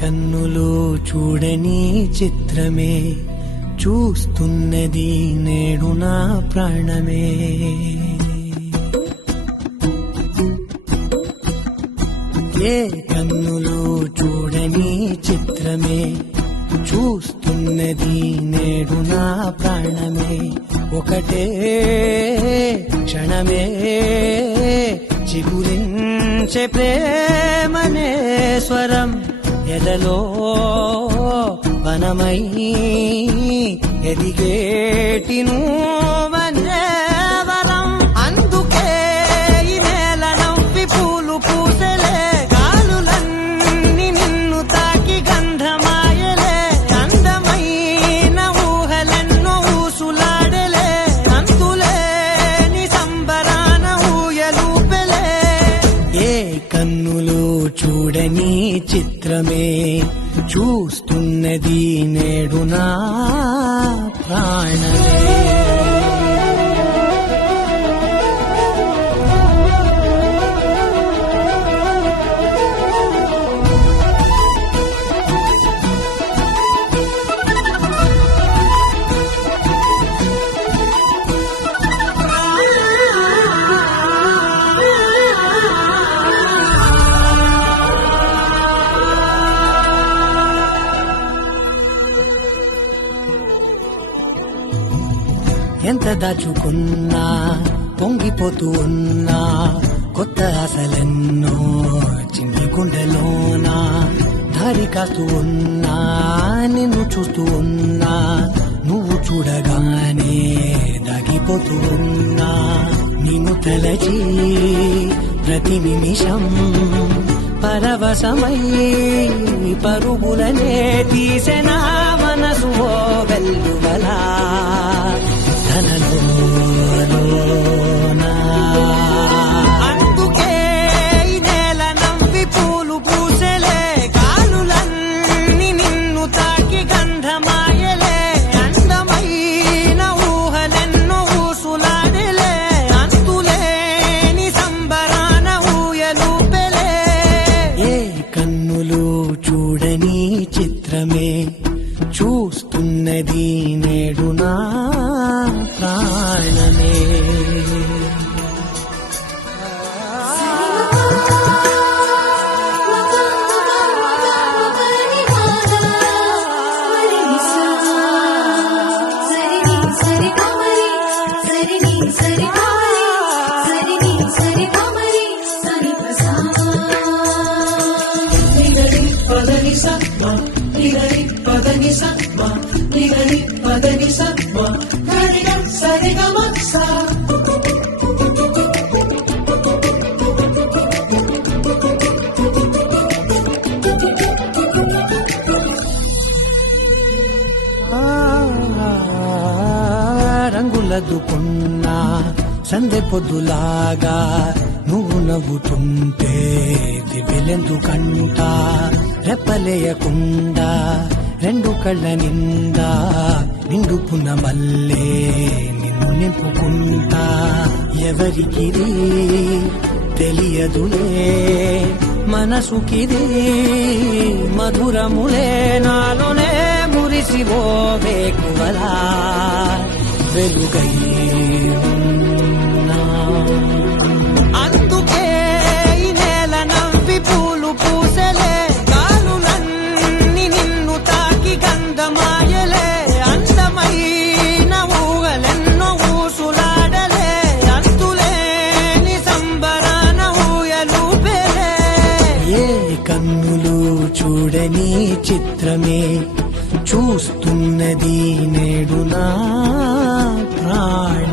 కన్నులు చూడని చిత్రమే చూస్తున్నది నేడు నా ప్రాణమే. ఏ కన్నులు చూడని చిత్రమే చూస్తున్నది నేడు నా ప్రాణమే. ఒకటే క్షణమే చిగురించే ప్రేమనే స్వరం ఎదలో వనమై ఎదిగేటి నువ్వనే వరం. అందుకే ఈ నేల నవ్వి పూలు పూసలే, గాలులన్నీ నిన్ను తాకి గంధమాయలే, అందమైన ఊహలెన్నో ఊసులాడలే, అంతులేని సంబరాన ఊయలూపెలే. ఏ కన్నులు చూడని చిత్రమే చూస్తున్నది నేడు నా ప్రాణమే. ఎంత దాచుకున్నా పొంగిపోతూ ఉన్నా, కొత్త ఆశలెన్నో చింది గుండెలోనా, దారి కాస్తూ ఉన్నా నిన్ను చూస్తూ ఉన్నా, నువ్వు చూడగానే దాగిపోతూ ఉన్నా. నిన్ను తలచి ప్రతి నిమిషం పరవశమై పరుగులనే తీసెనా మనసు ఓ వెల్లువలా ధనలోనా. అందుకే ఈ నేల నవ్వి పూలు పూసలే, గాలులన్నీ నిన్ను తాకి గంధమాయలే, అందమైన ఊహలెన్నో ఊసులాడలే, అంతులేని సంబరాన ఊయలూపెలే. ఏ కన్నులు చూడని చిత్రమే చూస్తున్నది నేడు నా ప్రాణమే. రంగులదుకున్నా సందె పొద్దులాగా నువ్వు నవ్వుతుంటే దివ్యలెందుకంటా, రెప్పలేయకుండా రెండు కళ్ళ నిండా నిండుకున్న మల్లే నిన్ను నింపుకుంటా. ఎవరికిది తెలియదులే మనసుకిది మధురములే, నాలోనే మురిసివో వేకువలా వెలుగై ఉన్నా. అందుకే ఈ నేల నవ్వి పూలు పూసలే, గాలులన్నీ నిన్ను తాకి గంధమాయలే, అందమైన ఊహలెన్నో ఊసులాడలే, అంతులేని సంబరాన ఊయలూపెలే. ఏ కన్నులు చూడని చిత్రమే చూస్తున్నది నేడు నా ప్రాణ.